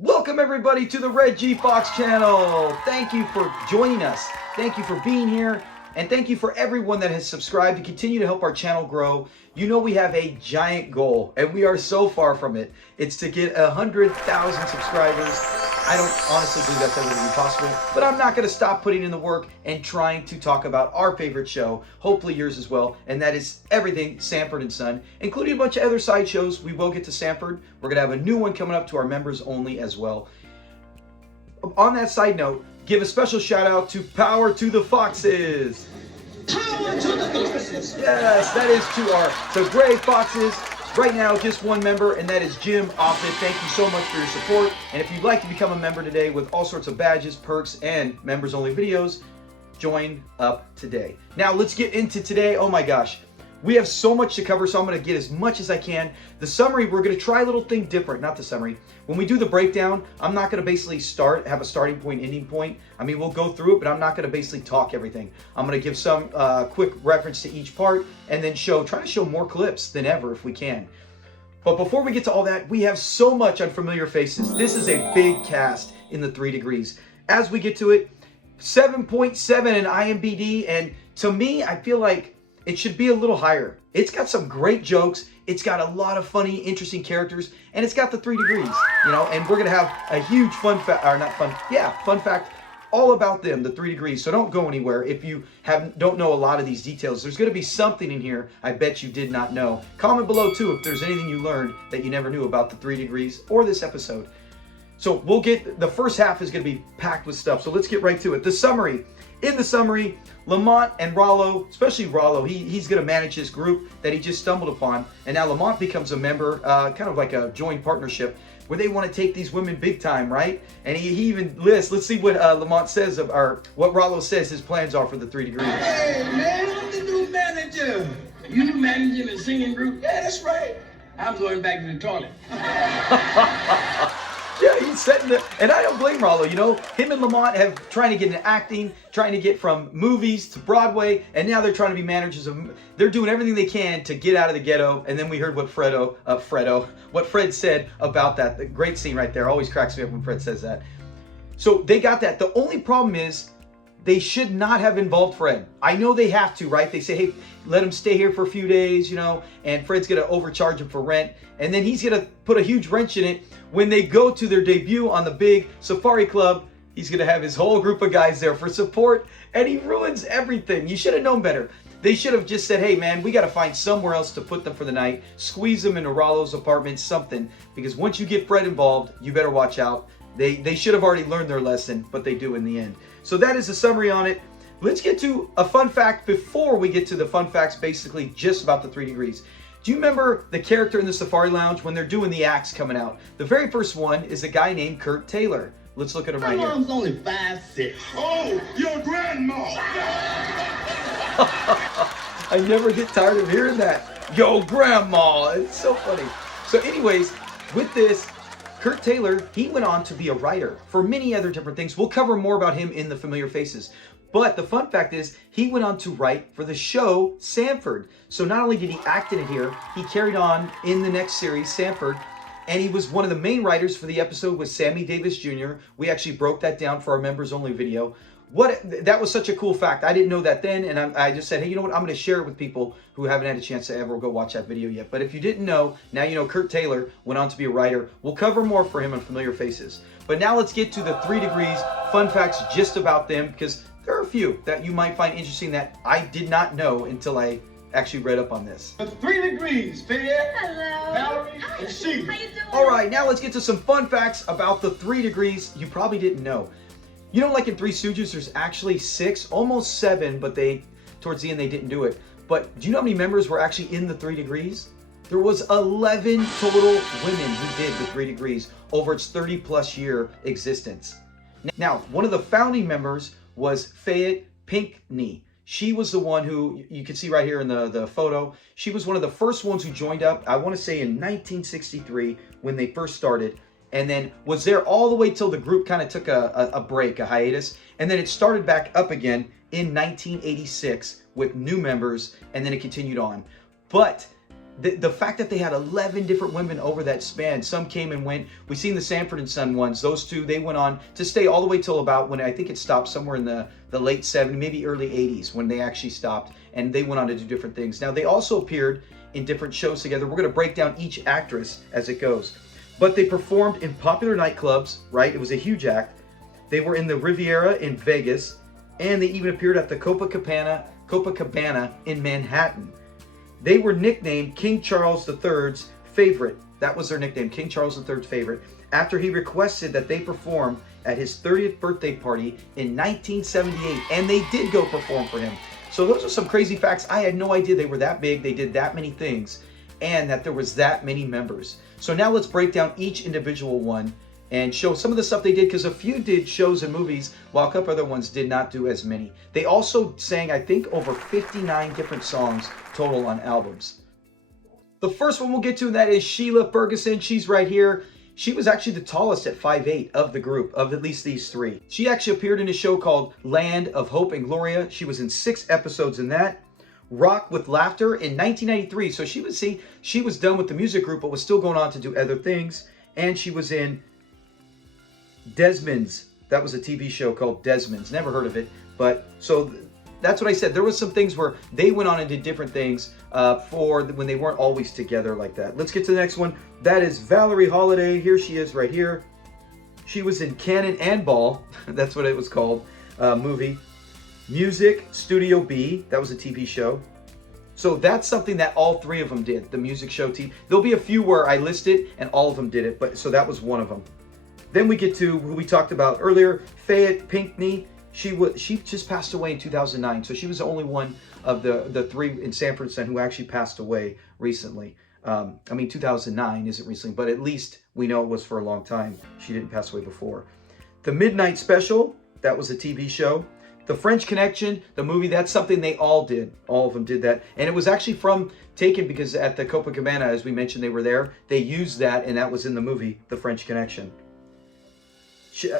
Welcome everybody to the Red G Fox channel. Thank you for joining us. Thank you for being here. And thank you for everyone that has subscribed to continue to help our channel grow. You know we have a giant goal and we are so far from it. It's to get 100,000 subscribers. I don't honestly believe that's ever going to be possible, but I'm not going to stop putting in the work and trying to talk about our favorite show, hopefully yours as well, and that is everything Sanford and Son, including a bunch of other side shows. We will get to Sanford. We're going to have a new one coming up to our members only as well. On that side note, give a special shout out to Power to the Foxes. Power to the Foxes. Yes, that is to the Gray Foxes. Right now, just one member, and that is Jim Offit. Thank you so much for your support. And if you'd like to become a member today with all sorts of badges, perks, and members-only videos, join up today. Now, let's get into today. Oh my gosh. We have so much to cover, so I'm going to get as much as I can. The summary, we're going to try a little thing different. Not the summary. When we do the breakdown, I'm not going to basically have a starting point, ending point. I mean, we'll go through it, but I'm not going to basically talk everything. I'm going to give some quick reference to each part and then try to show more clips than ever if we can. But before we get to all that, we have so much on Familiar Faces. This is a big cast in the 3 Degrees. As we get to it, 7.7 in IMDb, and to me, I feel like it should be a little higher. It's got some great jokes. It's got a lot of funny, interesting characters, and it's got the 3 Degrees, you know, and we're going to have a huge fun fact all about them, the 3 Degrees. So don't go anywhere if you don't know a lot of these details. There's going to be something in here I bet you did not know. Comment below, too, if there's anything you learned that you never knew about the 3 Degrees or this episode. So we'll get, the first half is going to be packed with stuff. So let's get right to it. The summary. In the summary, Lamont and Rollo, especially Rollo, he's going to manage his group that he just stumbled upon. And now Lamont becomes a member, kind of like a joint partnership, where they want to take these women big time, right? And he even lists, let's see what Lamont says, or what Rollo says his plans are for the 3 Degrees. Hey, man, I'm the new manager. You managing a singing group? Yeah, that's right. I'm going back to the toilet. Yeah, he's setting the, and I don't blame Rollo, you know, him and Lamont have trying to get into acting, trying to get from movies to Broadway, and now they're trying to be managers of, they're doing everything they can to get out of the ghetto. And then we heard what Fred said about that. The great scene right there, always cracks me up when Fred says that. So they got that. The only problem is they should not have involved Fred. I know they have to, right? They say, hey, let him stay here for a few days, you know, and Fred's going to overcharge him for rent. And then he's going to put a huge wrench in it. When they go to their debut on the big safari club, he's going to have his whole group of guys there for support, and he ruins everything. You should have known better. They should have just said, hey, man, we got to find somewhere else to put them for the night, squeeze them into Rollo's apartment, something. Because once you get Fred involved, you better watch out. They should have already learned their lesson, but they do in the end. So that is the summary on it. Let's get to a fun fact before we get to the fun facts, basically just about the 3 Degrees. Do you remember the character in the Safari Lounge when they're doing the acts coming out? The very first one is a guy named Kurt Taylor. Let's look at him right here. My mom's only 5'6". Oh, your grandma! I never get tired of hearing that. Yo, grandma. It's so funny. So anyways, with this, Kurt Taylor, he went on to be a writer for many other different things. We'll cover more about him in the Familiar Faces. But the fun fact is, he went on to write for the show Sanford. So not only did he act in it here, he carried on in the next series, Sanford, and he was one of the main writers for the episode with Sammy Davis Jr. We actually broke that down for our members only video. That was such a cool fact. I didn't know that then, and I just said, hey, you know what? I'm going to share it with people who haven't had a chance to ever go watch that video yet. But if you didn't know, now you know Kurt Taylor went on to be a writer. We'll cover more for him on Familiar Faces. But now let's get to the 3 Degrees fun facts just about them, because there are a few that you might find interesting that I did not know until I actually read up on this. 3 Degrees, Fed. Hello. Valerie, Hi. and she. How you doing? All right, now let's get to some fun facts about the 3 Degrees you probably didn't know. You know, like in Three Stooges, there's actually 6, almost 7, but towards the end, they didn't do it. But do you know how many members were actually in the 3 Degrees? There was 11 total women who did the 3 Degrees over its 30-plus year existence. Now, one of the founding members was Fayette Pinckney. She was the one who, you can see right here in the photo, she was one of the first ones who joined up, I want to say in 1963, when they first started, and then was there all the way till the group kind of took a break, a hiatus, and then it started back up again in 1986 with new members, and then it continued on. But the fact that they had 11 different women over that span, some came and went. We seen the Sanford and Son ones. Those two, they went on to stay all the way till about when I think it stopped somewhere in the late 70s, maybe early 80s when they actually stopped, and they went on to do different things. Now, they also appeared in different shows together. We're going to break down each actress as it goes. But they performed in popular nightclubs, right? It was a huge act. They were in the Riviera in Vegas, and they even appeared at the Copacabana in Manhattan. They were nicknamed King Charles III's favorite. That was their nickname, King Charles III's favorite, after he requested that they perform at his 30th birthday party in 1978, and they did go perform for him. So those are some crazy facts. I had no idea they were that big, they did that many things, and that there was that many members. So now let's break down each individual one and show some of the stuff they did, because a few did shows and movies, while a couple other ones did not do as many. They also sang, I think, over 59 different songs total on albums. The first one we'll get to, that is Sheila Ferguson. She's right here. She was actually the tallest at 5'8" of the group, of at least these three. She actually appeared in a show called Land of Hope and Gloria. She was in 6 episodes in that. Rock with Laughter in 1993. So she was done with the music group, but was still going on to do other things. And she was in Desmond's. That was a TV show called Desmond's. Never heard of it. But so that's what I said. There was some things where they went on and did different things for when they weren't always together like that. Let's get to the next one. That is Valerie Holiday. Here she is right here. She was in Cannon and Ball. That's what it was called. Movie. Music Studio B. That was a TV show. So that's something that all three of them did. The music show team. There'll be a few where I list it and all of them did it. But so that was one of them. Then we get to who we talked about earlier, Fayette Pinckney. She just passed away in 2009, so she was the only one of the three in Sanford and Son who actually passed away recently. I mean, 2009 isn't recently, but at least we know it was for a long time. She didn't pass away before. The Midnight Special, that was a TV show. The French Connection, the movie, that's something they all did. All of them did that. And it was actually taken because at the Copacabana, as we mentioned, they were there. They used that, and that was in the movie, The French Connection.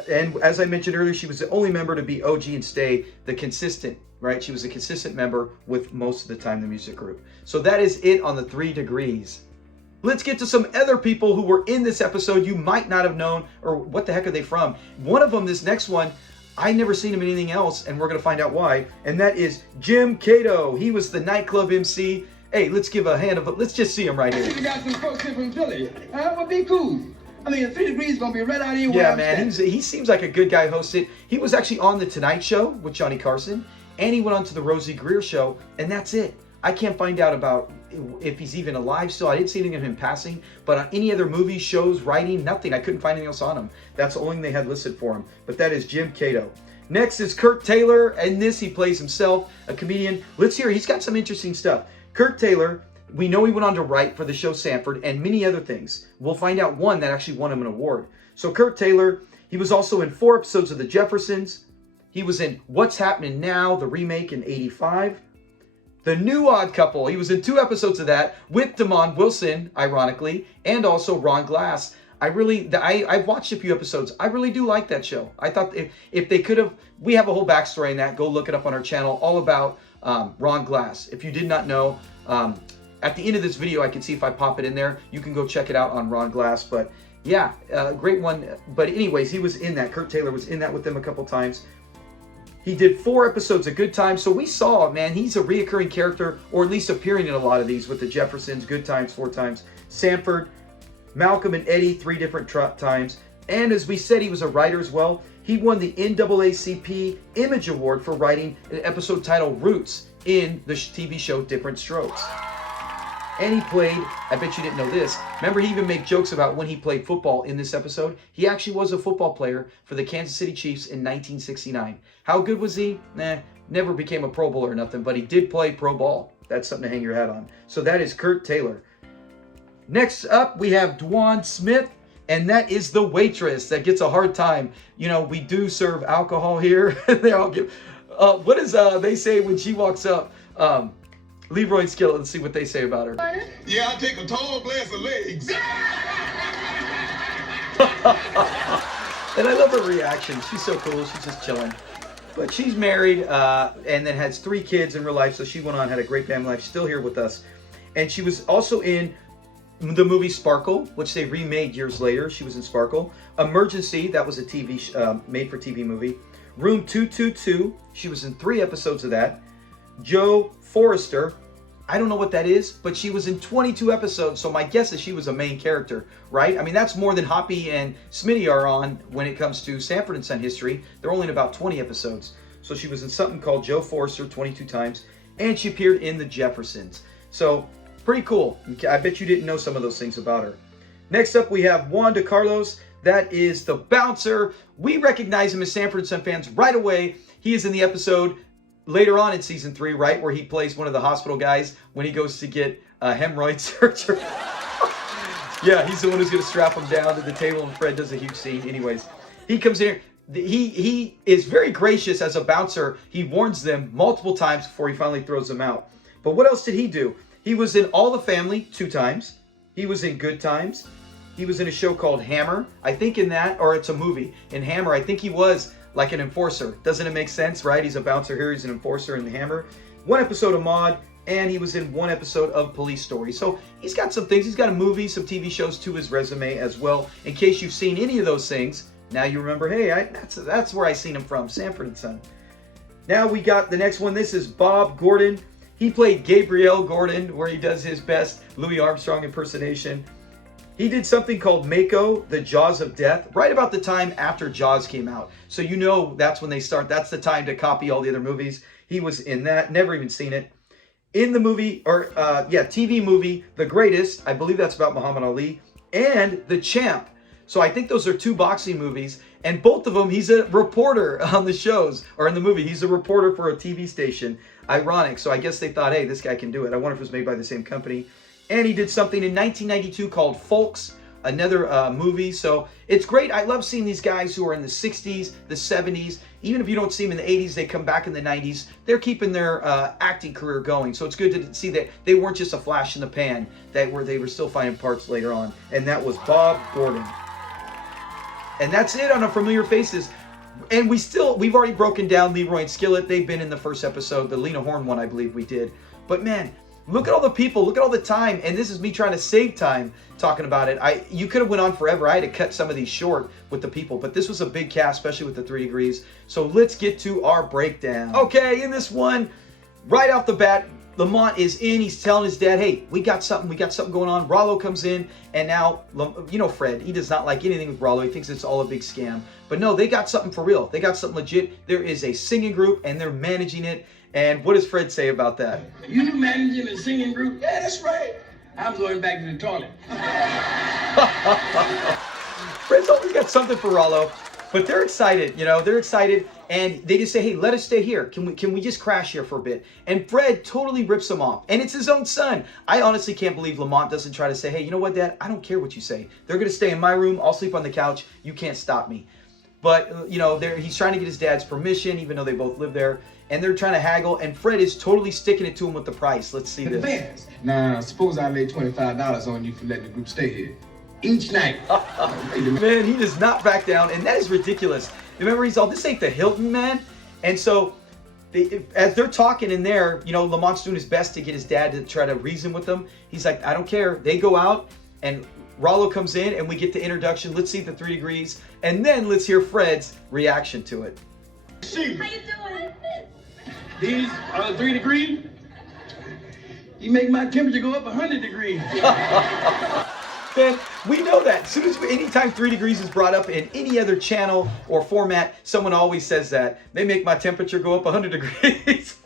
And as I mentioned earlier, she was the only member to be OG and stay the consistent, right? She was a consistent member with most of the time the music group. So that is it on the 3 degrees. Let's get to some other people who were in this episode you might not have known, or what the heck are they from? One of them, this next one, I never seen him in anything else, and we're going to find out why. And that is Jim Cato. He was the nightclub MC. Hey, let's give a hand of it. Let's just see him right here. You got some folks here from Philly. That would be cool. I mean, 3 degrees is going to be right out here. Yeah, man, he seems like a good guy hosted. He was actually on The Tonight Show with Johnny Carson, and he went on to The Rosie Greer Show, and that's it. I can't find out about if he's even alive still. I didn't see anything of him passing, but on any other movies, shows, writing, nothing. I couldn't find anything else on him. That's the only thing they had listed for him, but that is Jim Cato. Next is Kurt Taylor, and this he plays himself, a comedian. Let's hear, he's got some interesting stuff. Kurt Taylor, we know he went on to write for the show Sanford and many other things. We'll find out one that actually won him an award. So Kurt Taylor, he was also in 4 episodes of The Jeffersons. He was in What's Happening Now, the remake in '85. The New Odd Couple, he was in 2 episodes of that with Damon Wilson, ironically, and also Ron Glass. I've watched a few episodes. I really do like that show. I thought if they could have, we have a whole backstory in that. Go look it up on our channel, all about Ron Glass. If you did not know, at the end of this video, I can see if I pop it in there. You can go check it out on Ron Glass. But yeah, great one. But anyways, he was in that. Kurt Taylor was in that with them a couple times. He did 4 episodes of Good Times. So we saw, man, he's a reoccurring character, or at least appearing in a lot of these with the Jeffersons, Good Times 4 times. Sanford, Malcolm and Eddie 3 different times. And as we said, he was a writer as well. He won the NAACP Image Award for writing an episode titled Roots in the TV show Different Strokes. And he played, I bet you didn't know this, remember he even made jokes about when he played football in this episode. He actually was a football player for the Kansas City Chiefs in 1969. How good was he? Never became a Pro Bowler or nothing, but he did play pro ball. That's something to hang your hat on. So that is Kurt Taylor. Next up, we have Dwan Smith, and that is the waitress that gets a hard time. You know, we do serve alcohol here. They all give, what does they say when she walks up? Leroy and Skillet, let's see what they say about her. Yeah, I take a tall glass of legs. And I love her reaction. She's so cool. She's just chilling. But she's married and then has 3 kids in real life, so she went on, had a great family life. She's still here with us. And she was also in the movie Sparkle, which they remade years later. She was in Sparkle. Emergency, that was a made-for-TV movie. Room 222, she was in 3 episodes of that. Joe Forrester, I don't know what that is, but she was in 22 episodes, so my guess is she was a main character, right? I mean, that's more than Hoppy and Smitty are on when it comes to Sanford and Son history. They're only in about 20 episodes. So she was in something called Joe Forrester 22 times, and she appeared in The Jeffersons. So, pretty cool. I bet you didn't know some of those things about her. Next up, we have Juan de Carlos. That is the bouncer. We recognize him as Sanford and Son fans right away. He is in the episode later on in season 3, right, where he plays one of the hospital guys when he goes to get hemorrhoid surgery. Yeah, he's the one who's going to strap him down to the table, and Fred does a huge scene. Anyways, he comes in here. He is very gracious as a bouncer. He warns them multiple times before he finally throws them out. But what else did he do? He was in All the Family 2 times. He was in Good Times. He was in a show called Hammer. I think in that, or it's a movie. In Hammer, I think he was like an enforcer. Doesn't it make sense, right? He's a bouncer here. He's an enforcer in the Hammer. 1 episode of Maude, and he was in 1 episode of Police Story. So he's got some things. He's got a movie, some TV shows to his resume as well. In case you've seen any of those things, now you remember, hey, that's where I seen him from, Sanford and Son. Now we got the next one. This is Bob Gordon. He played Gabriel Gordon, where he does his best Louis Armstrong impersonation. He did something called Mako, The Jaws of Death, right about the time after Jaws came out. So you know that's when they start. That's the time to copy all the other movies. He was in that. Never even seen it. In the movie, TV movie, The Greatest, I believe that's about Muhammad Ali, and The Champ. So I think those are 2 boxing movies, and both of them, he's a reporter on the shows, or in the movie, he's a reporter for a TV station. Ironic, so I guess they thought, hey, this guy can do it. I wonder if it was made by the same company. And he did something in 1992 called Folks, another movie. So it's great. I love seeing these guys who are in the 60s, the 70s. Even if you don't see them in the 80s, they come back in the 90s. They're keeping their acting career going. So it's good to see that they weren't just a flash in the pan, that they were still finding parts later on. And that was Bob Gordon. And that's it on our familiar faces. And we've already broken down Leroy and Skillet. They've been in the first episode, the Lena Horne one, I believe we did. But man, look at all the people, look at all the time, and this is me trying to save time talking about it. You could have went on forever. I had to cut some of these short with the people, but this was a big cast, especially with the 3 degrees. So let's get to our breakdown. Okay, in this one, right off the bat, Lamont is in. He's telling his dad, hey, we got something going on. Rollo comes in, and now, you know Fred, he does not like anything with Rollo. He thinks it's all a big scam. But no, they got something for real. They got something legit. There is a singing group, and they're managing it. And what does Fred say about that? You managing a singing group? Yeah, that's right. I'm going back to the toilet. Fred's always got something for Rollo. But they're excited, they're excited, and they just say, hey, let us stay here. Can we just crash here for a bit? And Fred totally rips them off. And it's his own son. I honestly can't believe Lamont doesn't try to say, hey, you know what, Dad? I don't care what you say. They're going to stay in my room. I'll sleep on the couch. You can't stop me. But, he's trying to get his dad's permission, even though they both live there. And they're trying to haggle, and Fred is totally sticking it to him with the price. Let's see this. Now, suppose I lay $25 on you for letting the group stay here each night. Man, he does not back down, and that is ridiculous. Remember, he's all, this ain't the Hilton, man. And so, as they're talking in there, Lamont's doing his best to get his dad to try to reason with them. He's like, I don't care. They go out, and Rollo comes in, and we get the introduction. Let's see the 3 degrees, and then let's hear Fred's reaction to it. See, How you doing? these are 3 degrees. You make my temperature go up 100 degrees. Man, we know that. As soon as anytime 3 degrees is brought up in any other channel or format, someone always says that. They make my temperature go up 100 degrees.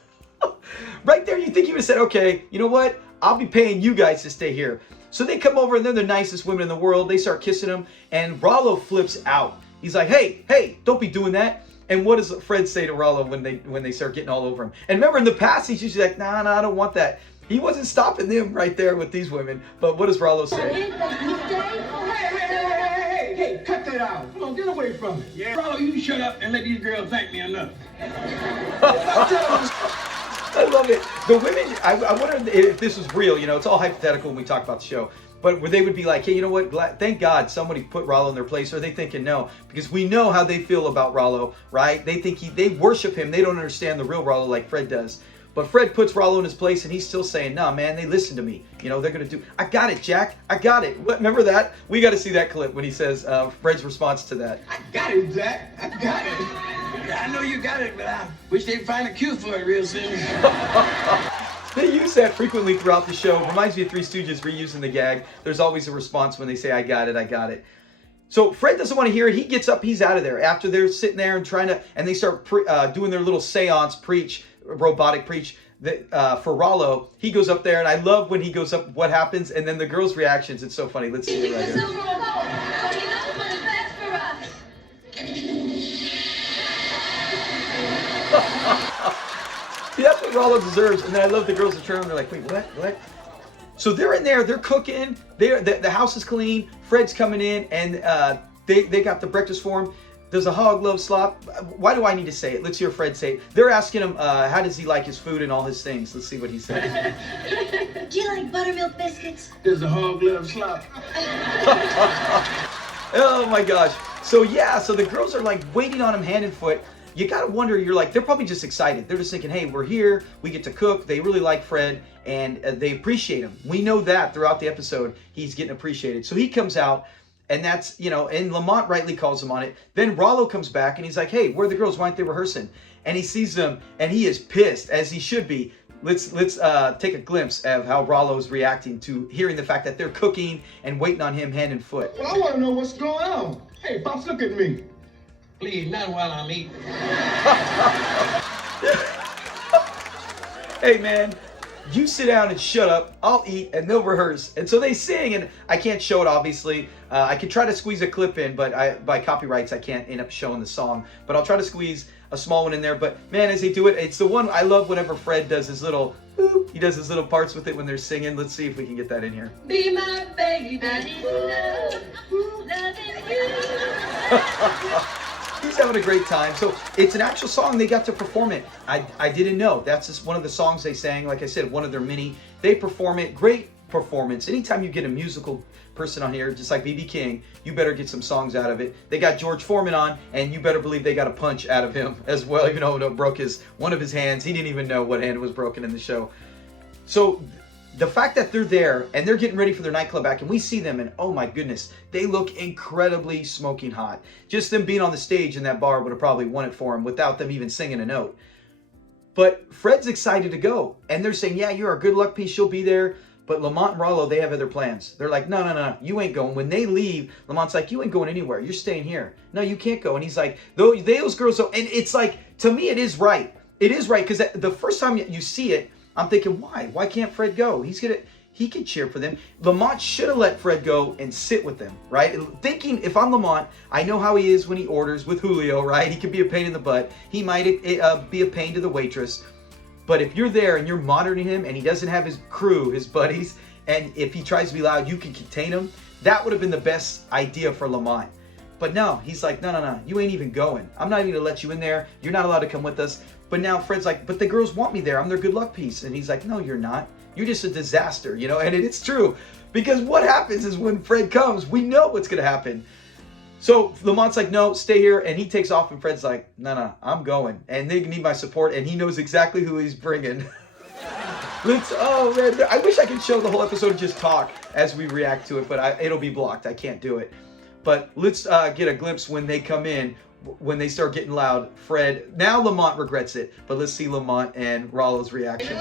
Right there, you think he would have said, okay, you know what? I'll be paying you guys to stay here. So they come over, and they're the nicest women in the world. They start kissing him, and Rollo flips out. He's like, hey, don't be doing that. And what does Fred say to Rollo when they start getting all over him? And remember, in the past, he's usually like, nah, I don't want that. He wasn't stopping them right there with these women. But what does Rollo say? Hey, cut that out. Come on, get away from it. Yeah. Rollo, you shut up and let these girls thank me enough. I love it. The women, I wonder if this was real. It's all hypothetical when we talk about the show. But where they would be like, hey, you know what? Thank God somebody put Rollo in their place. Or are they thinking no? Because we know how they feel about Rollo, right? They think they worship him. They don't understand the real Rollo like Fred does. But Fred puts Rollo in his place, and he's still saying, "Nah, man, they listen to me. You know, they're gonna do. I got it, Jack. I got it." What? Remember that? We got to see that clip when he says Fred's response to that. I got it, Jack. I got it. I know you got it, but I wish they'd find a cue for it real soon. They use that frequently throughout the show. Reminds me of Three Stooges reusing the gag. There's always a response when they say, "I got it. I got it." So Fred doesn't want to hear it. He gets up. He's out of there. After they're sitting there and and they start doing their little seance robotic preach for Rollo. He goes up there, and I love when he goes up, what happens, and then the girls' reactions. It's so funny. Let's see it right here. See, that's what Rollo deserves. And then I love the girls that turn around. They're like, "Wait, what?" So they're in there. They're cooking. The house is clean. Fred's coming in, and they got the breakfast for him. There's a hog love slop. Why do I need to say it? Let's hear Fred say it. They're asking him how does he like his food and all his things. Let's see what he says. Do you like buttermilk biscuits? There's a hog love slop. Oh my gosh. So yeah, so the girls are like waiting on him hand and foot. You gotta wonder, you're like, they're probably just excited. They're just thinking, hey, we're here, we get to cook. They really like Fred, and they appreciate him. We know that throughout the episode, he's getting appreciated. So he comes out, and that's, you know, and Lamont rightly calls him on it. Then Rollo comes back, and he's like, hey, where are the girls? Why aren't they rehearsing? And he sees them, and he is pissed, as he should be. Let's take a glimpse of how Rollo's reacting to hearing the fact that they're cooking and waiting on him hand and foot. Well, I want to know what's going on. Hey, Pops, look at me. Please, not while I'm eating. Hey man, you sit down and shut up, I'll eat, and they'll rehearse. And so they sing, and I can't show it obviously. I could try to squeeze a clip in, but by copyrights I can't end up showing the song. But I'll try to squeeze a small one in there. But man, as they do it, it's the one I love whenever Fred does his little, he does his little parts with it when they're singing. Let's see if we can get that in here. Be my baby. He's having a great time. So it's an actual song. They got to perform it. I didn't know. That's just one of the songs they sang. Like I said, one of their many. They perform it. Great performance. Anytime you get a musical person on here, just like B.B. King, you better get some songs out of it. They got George Foreman on, and you better believe they got a punch out of him as well, even though it broke one of his hands. He didn't even know what hand was broken in the show. So the fact that they're there and they're getting ready for their nightclub act, and we see them, and oh my goodness, they look incredibly smoking hot. Just them being on the stage in that bar would have probably won it for them without them even singing a note. But Fred's excited to go, and they're saying, yeah, you're our good luck piece, you'll be there. But Lamont and Rollo, they have other plans. They're like, no, you ain't going. When they leave, Lamont's like, you ain't going anywhere. You're staying here. No, you can't go. And he's like, those girls, and it's like, to me, it is right. It is right, because the first time you see it, I'm thinking, why? Why can't Fred go? He can cheer for them. Lamont should have let Fred go and sit with them, right? Thinking, if I'm Lamont, I know how he is when he orders with Julio, right? He can be a pain in the butt. He might be a pain to the waitress. But if you're there and you're monitoring him and he doesn't have his crew, his buddies, and if he tries to be loud, you can contain him, that would have been the best idea for Lamont. But no, he's like, no, you ain't even going. I'm not even gonna let you in there. You're not allowed to come with us. But now Fred's like, but the girls want me there. I'm their good luck piece. And he's like, no, you're not. You're just a disaster, you know? And it's true. Because what happens is when Fred comes, we know what's gonna happen. So Lamont's like, no, stay here. And he takes off, and Fred's like, no, I'm going. And they need my support, and he knows exactly who he's bringing. Oh man, I wish I could show the whole episode and just talk as we react to it, but it'll be blocked. I can't do it. But let's get a glimpse when they come in, when they start getting loud. Fred, now Lamont regrets it, but let's see Lamont and Rollo's reaction.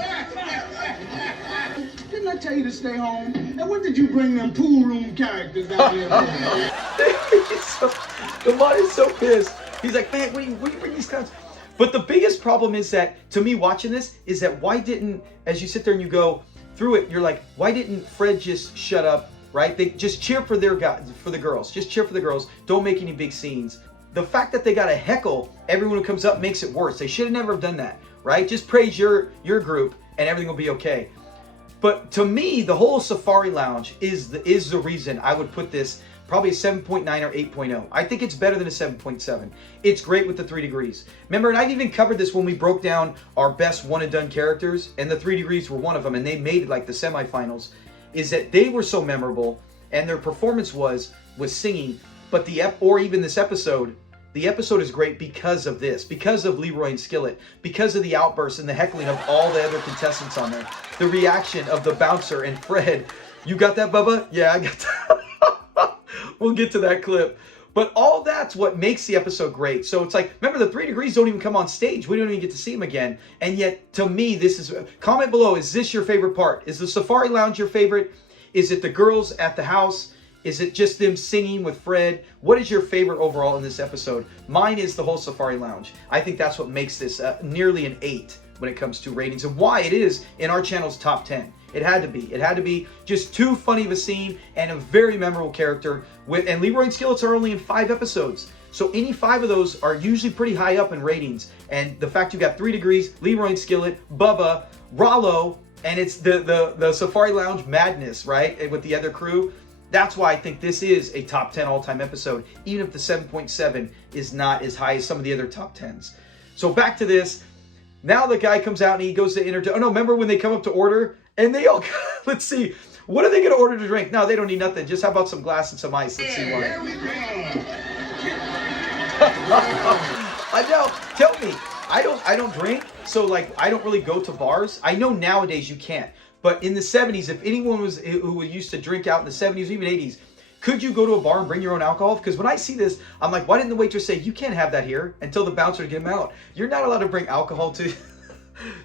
Didn't I tell you to stay home? And what did you bring them pool room characters out here for? Lamont is so pissed. He's like, man, what do you bring these clowns? But the biggest problem is that, to me watching this, is that why didn't, as you sit there and you go through it, you're like, why didn't Fred just shut up, right? They just cheer for their guys, for the girls. Just cheer for the girls. Don't make any big scenes. The fact that they got to heckle everyone who comes up makes it worse. They should have never done that, right? Just praise your group and everything will be okay. But to me, the whole Safari Lounge is the reason I would put this probably a 7.9 or 8.0. I think it's better than a 7.7. It's great with the 3 degrees. Remember, and I've even covered this when we broke down our best one and done characters, and the 3 degrees were one of them, and they made it like the semifinals, is that they were so memorable, and their performance was singing, but or even this episode, the episode is great because of this, because of Leroy and Skillet, because of the outbursts and the heckling of all the other contestants on there. The reaction of the bouncer and Fred. You got that, Bubba? Yeah, I got that. We'll get to that clip. But all that's what makes the episode great. So it's like, remember, the 3 Degrees don't even come on stage. We don't even get to see them again. And yet, to me, this is... Comment below, is this your favorite part? Is the Safari Lounge your favorite? Is it the girls at the house? Is it just them singing with Fred? What is your favorite overall in this episode? Mine is the whole Safari Lounge. I think that's what makes this nearly an 8 when it comes to ratings, and why it is in our channel's top 10. It had to be. It had to be just too funny of a scene and a very memorable character. And Leroy and Skillets are only in 5 episodes. So any 5 of those are usually pretty high up in ratings. And the fact you got 3 Degrees, Leroy and Skillet, Bubba, Rollo, and it's the Safari Lounge madness, right? And with the other crew. That's why I think this is a top 10 all-time episode, even if the 7.7 is not as high as some of the other top 10s. So back to this. Now the guy comes out and he goes to oh no, remember when they come up to order and they all, let's see, what are they going to order to drink? No, they don't need nothing. Just how about some glass and some ice? Let's see why. Here we go. I know, tell me, I don't drink, so like I don't really go to bars. I know nowadays you can't, but in the 70s, if anyone who used to drink out in the 70s, even 80s, could you go to a bar and bring your own alcohol? Because when I see this, I'm like, why didn't the waitress say, you can't have that here, until the bouncer get them out? You're not allowed to bring alcohol to...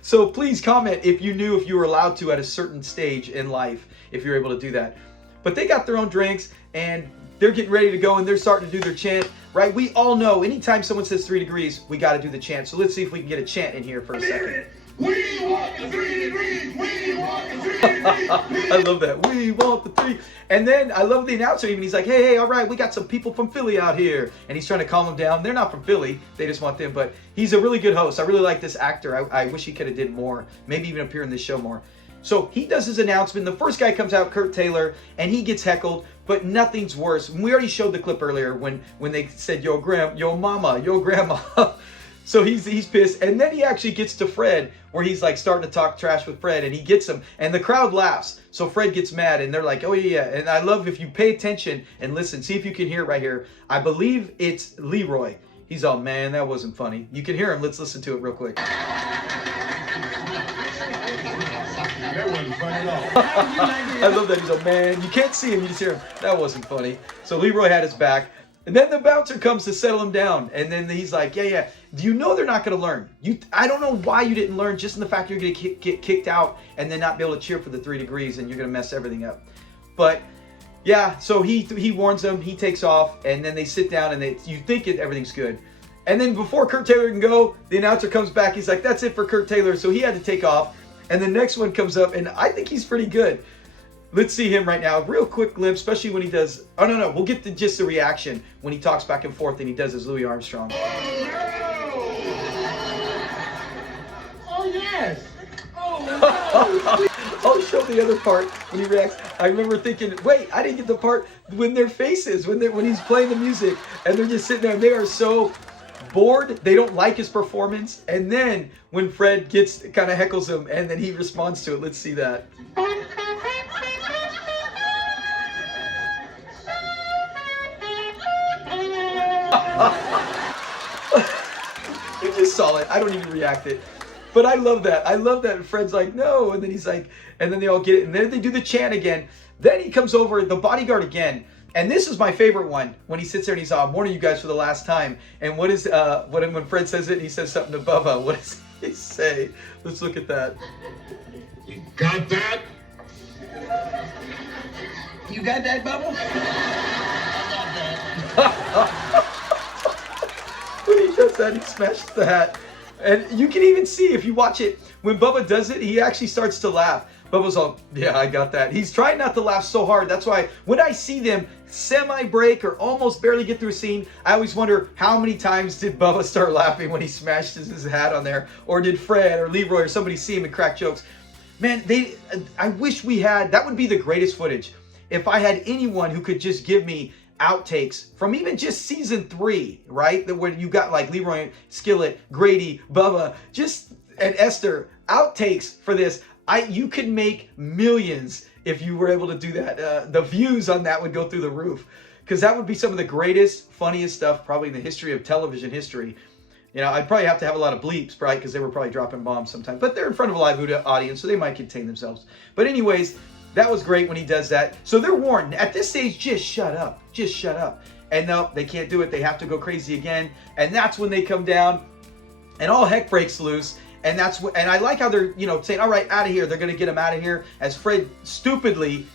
So please comment if you knew if you were allowed to at a certain stage in life, if you're able to do that. But they got their own drinks, and they're getting ready to go, and they're starting to do their chant, right? We all know, anytime someone says 3 Degrees, we got to do the chant. So let's see if we can get a chant in here for a second. We want the 3 degrees. We want the 3 degrees. I love that. We want the 3. And then I love the announcer even. He's like, hey, all right, we got some people from Philly out here. And he's trying to calm them down. They're not from Philly. They just want them. But he's a really good host. I really like this actor. I wish he could have did more. Maybe even appear in this show more. So he does his announcement. The first guy comes out, Kurt Taylor, and he gets heckled. But nothing's worse. We already showed the clip earlier when they said, yo, mama, yo, grandma. So he's pissed, and then he actually gets to Fred, where he's like starting to talk trash with Fred, and he gets him, and the crowd laughs. So Fred gets mad, and they're like, oh yeah. And I love, if you pay attention and listen, see if you can hear it right here. I believe it's Leroy. He's all, man, that wasn't funny. You can hear him. Let's listen to it real quick. That wasn't funny at all. I love that. He's a man. You can't see him. You just hear him. That wasn't funny. So Leroy had his back. And then the bouncer comes to settle him down. And then he's like, yeah. Do you know they're not going to learn? I don't know why you didn't learn, just in the fact you're going to get kicked out and then not be able to cheer for the 3 Degrees, and you're going to mess everything up. But yeah, so he warns them. He takes off, and then they sit down, and you think everything's good. And then before Kurt Taylor can go, the announcer comes back. He's like, that's it for Kurt Taylor. So he had to take off. And the next one comes up, and I think he's pretty good. Let's see him right now. Real quick glimpse, especially when he does... Oh, no. We'll get to just the reaction when he talks back and forth and he does his Louis Armstrong. Oh, yes. Oh, no. I'll show the other part when he reacts. I remember thinking, wait, I didn't get the part when their faces, when he's playing the music, and they're just sitting there, and they are so bored. They don't like his performance. And then when Fred kind of heckles him, and then he responds to it. Let's see that. You just saw it. I don't need to react it. But I love that. I love that Fred's like, no. And then he's like, and then they all get it. And then they do the chant again. Then he comes over, the bodyguard again. And this is my favorite one. When he sits there and he's, I'm warning you guys for the last time. And when Fred says it, he says something to Bubba. What does he say? Let's look at that. You got that? You got that, Bubba? When he does that, he smashes the hat. And you can even see, if you watch it, when Bubba does it, he actually starts to laugh. Bubba's all, yeah, I got that. He's trying not to laugh so hard. That's why when I see them semi-break or almost barely get through a scene, I always wonder how many times did Bubba start laughing when he smashed his hat on there? Or did Fred or Leroy or somebody see him and crack jokes? Man, I wish we had, that would be the greatest footage. If I had anyone who could just give me outtakes from even just season 3, right? Where you got like Leroy, Skillet, Grady, Bubba, and Esther, outtakes for this. You could make millions if you were able to do that. The views on that would go through the roof, because that would be some of the greatest, funniest stuff probably in the history of television history. You know, I'd probably have to have a lot of bleeps, right? Because they were probably dropping bombs sometimes. But they're in front of a live audience, so they might contain themselves. But anyways, that was great when he does that. So they're warned. At this stage, just shut up. Just shut up. And no, they can't do it. They have to go crazy again. And that's when they come down, and all heck breaks loose. And that's what, and I like how they're, you know, saying, all right, out of here. They're going to get him out of here. As Fred stupidly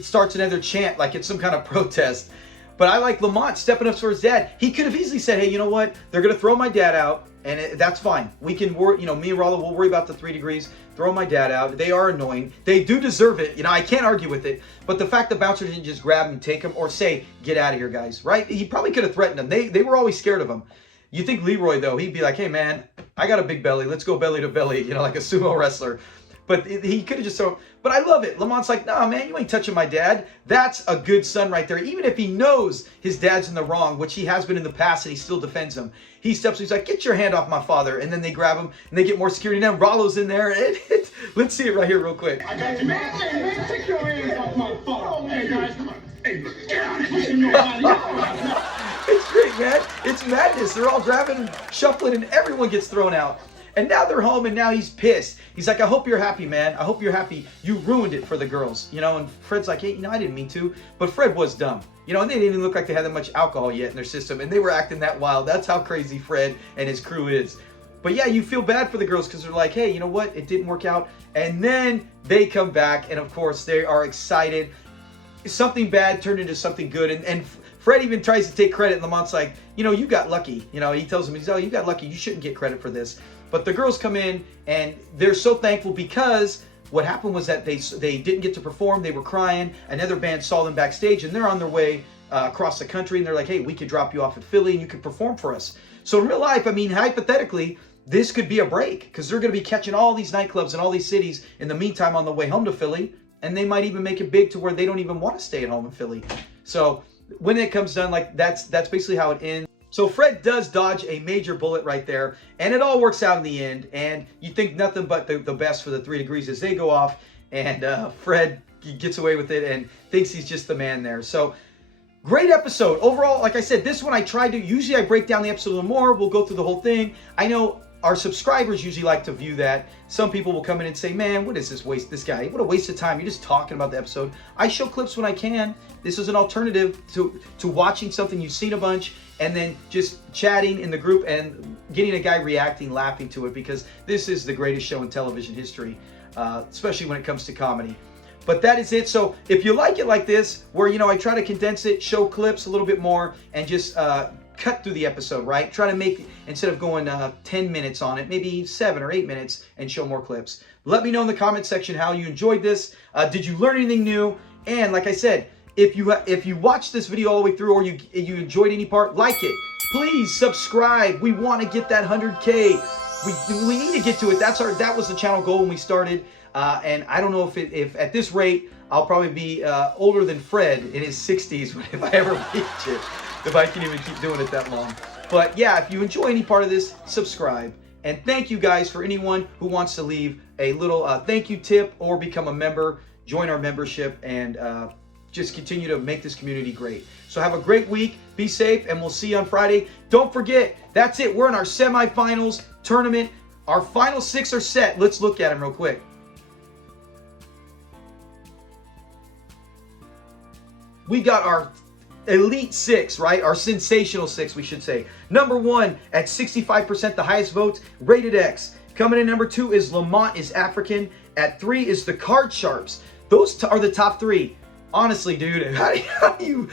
starts another chant like it's some kind of protest. But I like Lamont stepping up for his dad. He could have easily said, hey, you know what? They're going to throw my dad out, and that's fine. We can worry, you know, me and Rollo will worry about the 3 degrees. Throw my dad out. They are annoying. They do deserve it. You know, I can't argue with it. But the fact the bouncer didn't just grab him and take him or say, get out of here, guys, right? He probably could have threatened them. They were always scared of him. You think Leroy, though, he'd be like, hey, man, I got a big belly. Let's go belly to belly, you know, like a sumo wrestler. But he could have just thrown. But I love it. Lamont's like, nah, man, you ain't touching my dad. That's a good son right there. Even if he knows his dad's in the wrong, which he has been in the past, and he still defends him. He steps, he's like, get your hand off my father. And then they grab him, and they get more security. Now Rollo's in there. Let's see it right here real quick. I got you, man. Take your hands off my father. Hey, guys, come on. Hey, get out of here. It's great, man. It's madness. They're all grabbing and shuffling, and everyone gets thrown out. And now they're home, and now he's pissed. He's like, I hope you're happy, man. I hope you're happy. You ruined it for the girls, you know? And Fred's like, hey, you know, I didn't mean to. But Fred was dumb. You know, and they didn't even look like they had that much alcohol yet in their system. And they were acting that wild. That's how crazy Fred and his crew is. But yeah, you feel bad for the girls because they're like, hey, you know what? It didn't work out. And then they come back, and of course, they are excited. Something bad turned into something good. And Fred even tries to take credit. And Lamont's like, you know, you got lucky. You know, he tells him, he's like, oh, you got lucky. You shouldn't get credit for this. But the girls come in, and they're so thankful because what happened was that they didn't get to perform. They were crying. Another band saw them backstage, and they're on their way across the country. And they're like, hey, we could drop you off at Philly, and you could perform for us. So in real life, I mean, hypothetically, this could be a break because they're going to be catching all these nightclubs in all these cities in the meantime on the way home to Philly. And they might even make it big to where they don't even want to stay at home in Philly. So when it comes done, like that's basically how it ends. So Fred does dodge a major bullet right there, and it all works out in the end. And you think nothing but the best for the 3 degrees as they go off, and Fred gets away with it and thinks he's just the man there. So great episode. Overall, like I said, this one I tried to, usually I break down the episode a little more. We'll go through the whole thing. I know our subscribers usually like to view that. Some people will come in and say, man, what is this guy? What a waste of time. You're just talking about the episode. I show clips when I can. This is an alternative to watching something you've seen a bunch and then just chatting in the group and getting a guy reacting, laughing to it, because this is the greatest show in television history, especially when it comes to comedy. But that is it. So if you like it like this, where, you know, I try to condense it, show clips a little bit more, and just cut through the episode, right? Try to make, instead of going 10 minutes on it, maybe 7 or 8 minutes and show more clips. Let me know in the comment section how you enjoyed this. Did you learn anything new? And like I said, if you watched this video all the way through, or you enjoyed any part, like it. Please subscribe. We want to get that 100K. We need to get to it. That was the channel goal when we started. And I don't know if at this rate I'll probably be older than Fred in his 60s if I ever reach it. If I can even keep doing it that long. But yeah, if you enjoy any part of this, subscribe. And thank you guys for anyone who wants to leave a little thank you tip or become a member, join our membership, and just continue to make this community great. So have a great week, be safe, and we'll see you on Friday. Don't forget, that's it. We're in our semifinals tournament. Our final 6 are set. Let's look at them real quick. We got our Elite 6, right? Our sensational 6, we should say. Number 1 at 65%, the highest votes, Rated X. Coming in number 2 is Lamont is African. At 3 is the Card Sharps. Those are the top 3. Honestly, dude, how do you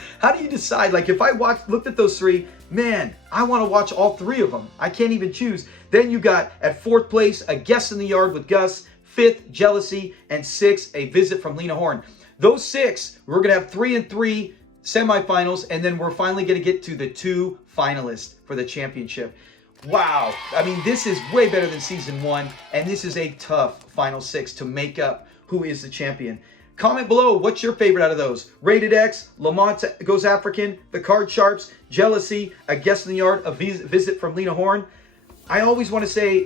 decide? Like, if I looked at those 3, man, I want to watch all 3 of them. I can't even choose. Then you got at 4th place, A Guest in the Yard with Gus. 5th, Jealousy. And 6th, A Visit from Lena Horne. Those 6, we're going to have 3 and 3 semifinals, and then we're finally going to get to the 2 finalists for the championship. Wow. I mean, this is way better than season 1, and this is a tough final 6 to make up who is the champion. Comment below, what's your favorite out of those? Rated X, Lamont Goes African, The Card Sharps, Jealousy, A Guest in the Yard, A Visit from Lena Horne. I always want to say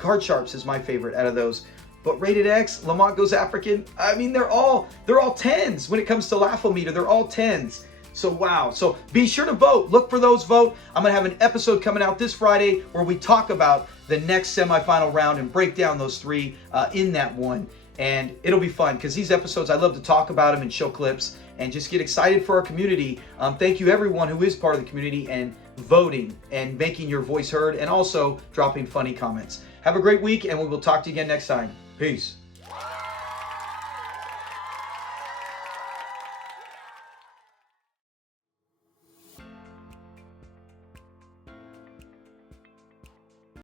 Card Sharps is my favorite out of those. But Rated X, Lamont Goes African, I mean, they're all 10s when it comes to Laugh-O-Meter. They're all 10s. So wow. So be sure to vote. Look for those vote. I'm going to have an episode coming out this Friday where we talk about the next semifinal round and break down those 3 in that one. And it'll be fun because these episodes, I love to talk about them and show clips and just get excited for our community. Thank you everyone who is part of the community and voting and making your voice heard and also dropping funny comments. Have a great week and we will talk to you again next time. Peace.